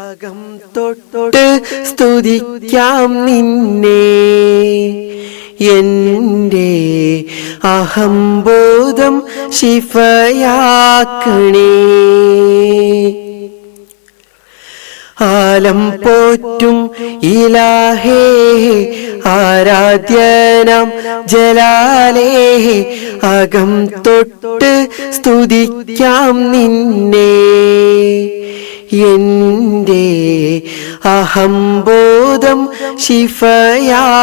അകം തൊട്ട് സ്തുതിക്കാം നിന്നെ, എൻ്റെ അഹംബോധം ശിഫയാക്കണേ. ആലം പോറ്റും ഇലാഹേ, ആരാധ്യനാം ജലാലേ, അകം തൊട്ട് സ്തുതിക്കാം നിന്നെ, എൻ്റെ അഹംബോധം ശിഫയാക്കണേ.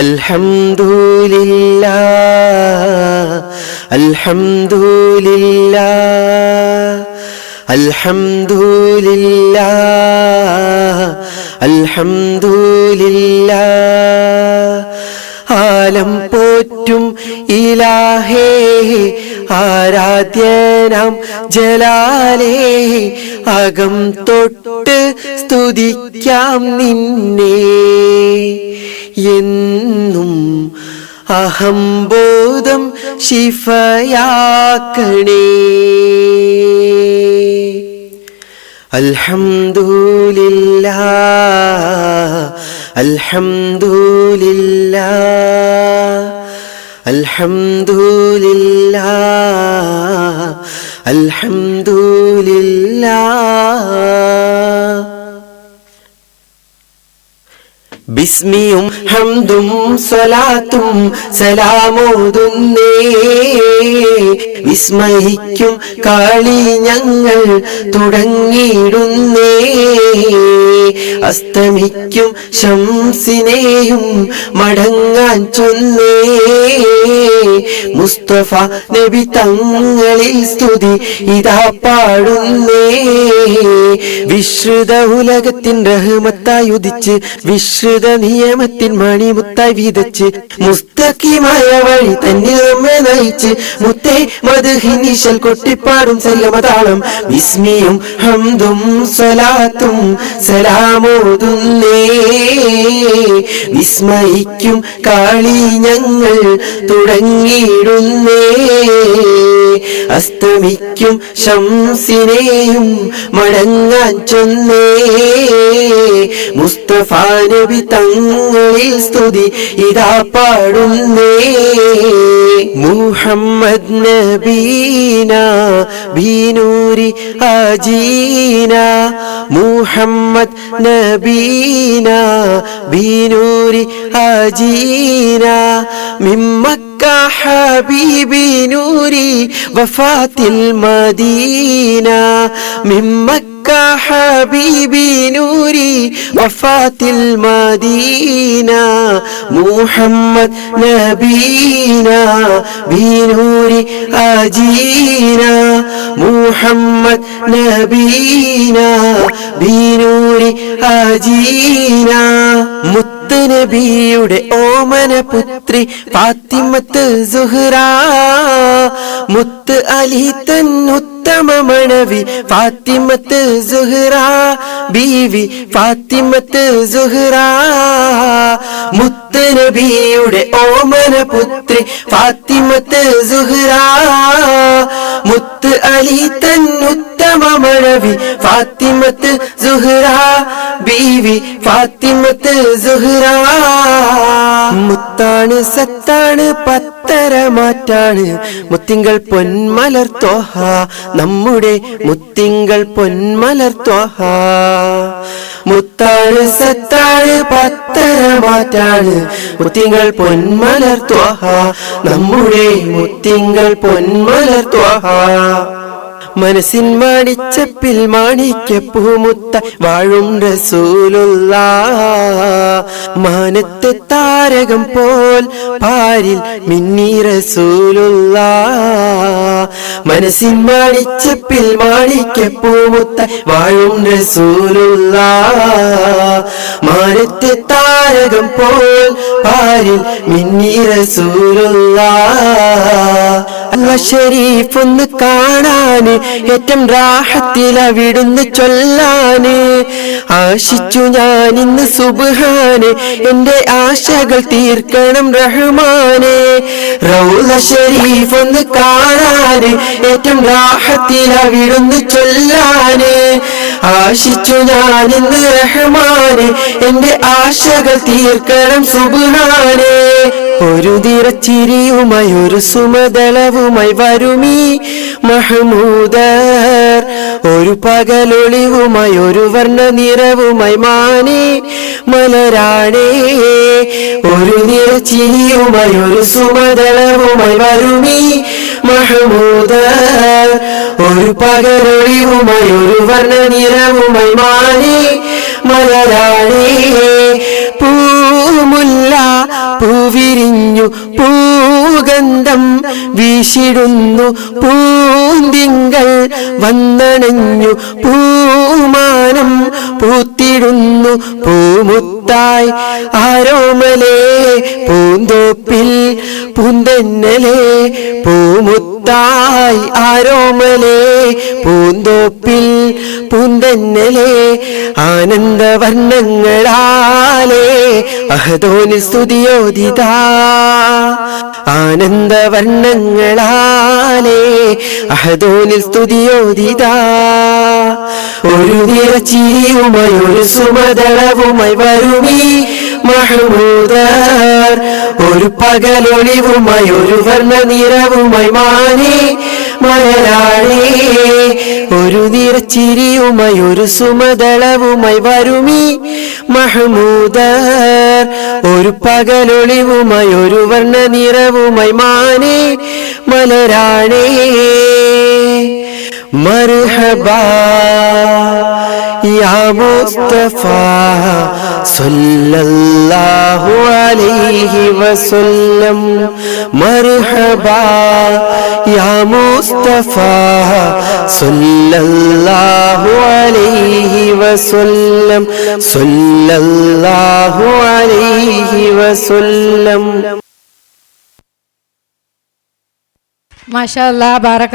അൽഹംദുലില്ലാഹ് അൽഹംദുലില്ലാഹ് അൽഹംദുലില്ലാഹ് അൽഹംദുലില്ലാഹ്. ആലം പോറ്റും ഇലാഹേ, ആരാധ്യനാം ജലാലേ, അകം തൊട്ട് സ്തുതിക്കാം നിന്നെ, എന്നും അഹംബോധം ശിഫയാക്കണേ. അൽഹംദുലില്ലാഹ് അൽഹംദുലില്ലാഹ് അൽഹംദുലില്ലാഹ് അൽഹംദുലില്ലാഹ്. ബിസ്മിയും ഹംദും സ്വലാത്തും സലാമോതുന്നേ, വിസ്മയിക്കും കളി ഞങ്ങൾ തുടങ്ങിയിടുന്നേ, അസ്തമിക്കും ശംസിനെയും മടങ്ങാൻ ചൊന്നേ, മുസ്തഫ നബി തങ്ങളിൽ സ്തുതി ഇതാ പാടുന്നേ. വിശ്രുത ഉലകത്തിൻ റഹ്മത്തായി ഉദിച്ച്, വിശ്രുത നിയമത്തിൻ മണിമുത്തായി വിതച്ച്, മുസ്തഖിമായ വഴി തന്നിൽ നമ്മെ നയിച്ച്, മുത്തേ മദ്ഹിനിശൽ കൊട്ടിപ്പാടും സല്ലമതാളം. ബിസ്മിയും ഹംദും സ്വലാത്തും സലാമോതുന്നേ, വിസ്മയിക്കും കളി ഞങ്ങൾ തുടങ്ങിയിടുന്നേ, അസ്തമിക്കും ശംസിനെയും മടങ്ങാൻ ചൊന്നേ, മുസ്തഫ നബി തങ്ങളിൽ സ്തുതി ഇതാ പാടുന്നേ. മുഹമ്മദ് നബീന ബിനൂരി ആജീന, മുഹമ്മദ് നബീന ബിനൂരി ആജീന, മിമ്മക്ക ഹബീബി നൂരി വഫാത്തിൽ മദീന, മിമ്മക്ക ഹബീബി നൂരി വഫാത്തിൽ മദീന, മുഹമ്മദ് നബീന ബിനൂരി ആജീന, മുഹമ്മദ് നബീന ബിനൂരി ആജീന. മുത്ത് നബിയുടെ ഓമന പുത്രി ഫാത്തിമത്ത് സുഹ്റ, മുത്ത് അലി തന്നുത്തമ മണവി ഫാത്തിമത്ത് സുഹ്റ, ബീവി ഫാത്തിമത്ത് സുഹ്റ. മുത്ത് നബിയുടെ ഓമന പുത്രി ഫാത്തിമത്ത് സുഹ്റ, മുത്ത് അലി തന്നുത്തമ മണവി ഫാത്തിമത്ത് സുഹ്റ, ബീവി ഫാത്തിമത്ത് സുഹ്റ. മുത്താണ് സത്താണ് പത്തര മാറ്റാണ് മുത്തിങ്കൾ പൊന്മലർ ത്വഹ, നമ്മുടെ മുത്തിങ്കൾ പൊന്മലർ ത്വഹ. മുത്താണ് സത്താണ് പത്തര മാറ്റാണ് മുത്തിങ്കൾ പൊന്മലർ ത്വഹ, നമ്മുടെ മുത്തിങ്കൾ പൊന്മലർ ത്വഹ. മനസ്സിൻ മാണിച്ചപ്പിൽ മാണിക്യപ്പൂമുത്ത വാഴും റസൂലുള്ളാഹ്, മാനത്തെ താരകം പോൽ പാരിൽ മിന്നി റസൂലുള്ളാഹ്. മനസ്സിൻ മാണിച്ചപ്പിൽ മാണിക്യപ്പൂമുത്ത വാഴും റസൂലുള്ളാഹ്, മാനത്തെ താരകം പോൽ പാരിൽ മിന്നി റസൂലുള്ളാഹ്. റൗള ഷരീഫ് ഒന്ന് കാണാന് ഏറ്റം റാഹത്തിൽ അവിടുന്ന് ചൊല്ലാന് ആശിച്ചു ഞാൻ ഇന്ന് സുബ്ഹാനെ എന്റെ ആശകൾ തീർക്കണം റഹ്മാനെ റൗള ഷരീഫ് ഒന്ന് കാണാന് ഏറ്റം റാഹത്തിൽ അവിടുന്ന് ചൊല്ലാന് ആശിച്ചു ഞാൻ ഇന്ന് റഹ്മാനെ എന്റെ ആശകൾ തീർക്കണം സുബ്ഹാനെ ഒരു നിറച്ചിരിയുമായി ഒരു സുമദളവുമായി വരുമീ മഹ്മൂദർ ഒരു പകലൊളിവുമായി ഒരു വർണ്ണ നിറവുമായി മാനേ മലരാണേ ഒരു നിറച്ചിരിയുമായി ഒരു സുമദളവുമായി വരുമീ മഹ്മൂദർ ഒരു പകലൊളിവുമായി ഒരു വർണ്ണ നിറവുമായി മാനേ മലരാണേ പൂമുല്ല പൂവിരിഞ്ഞു പൂഗന്ധം വീശിടുന്നു പൂന്തിങ്കൾ വന്നണഞ്ഞു പൂമാനം പൂത്തിടുന്നു പൂമുത്തായി ആരോമലേ പൂന്തോപ്പിൽ പൂന്തെന്നലേ പൂമുത്തായി ആരോമലേ പൂന്തോപ്പിൽ പൂന്തെന്നലേ ആനന്ദവർണ്ണങ്ങളാലേ അഹദോനിൽ സ്തുതിയോദിതാ ആനന്ദവർണ്ണങ്ങളാലേ അഹദോനിൽ സ്തുതിയോദിതാ ഒരു നിറച്ചിരിയുമായി ഒരു സുമദളവുമായി വരുമീ മഹ്മൂദർ ഒരു പകലൊളിവുമായി ഒരു വർണ്ണ നിറവുമായി മാനേ മലരാണേ ഒരു നിറച്ചിരിയുമായി ഒരു സുമദളവുമായി വരുമീ മഹ്മൂദർ ഒരു പകലൊളിവുമായി ഒരു വർണ്ണ നിറവുമായി മാനേ മലരാണേ മർഹബാ യാ മുസ്തഫ സല്ലല്ലാഹു അലൈഹി വസല്ലം മർഹബാ യാ മുസ്തഫ സല്ലല്ലാഹു അലൈഹി വസല്ലം സല്ലല്ലാഹു അലൈഹി വസല്ലം മാഷാ അല്ലാഹ് ബാറക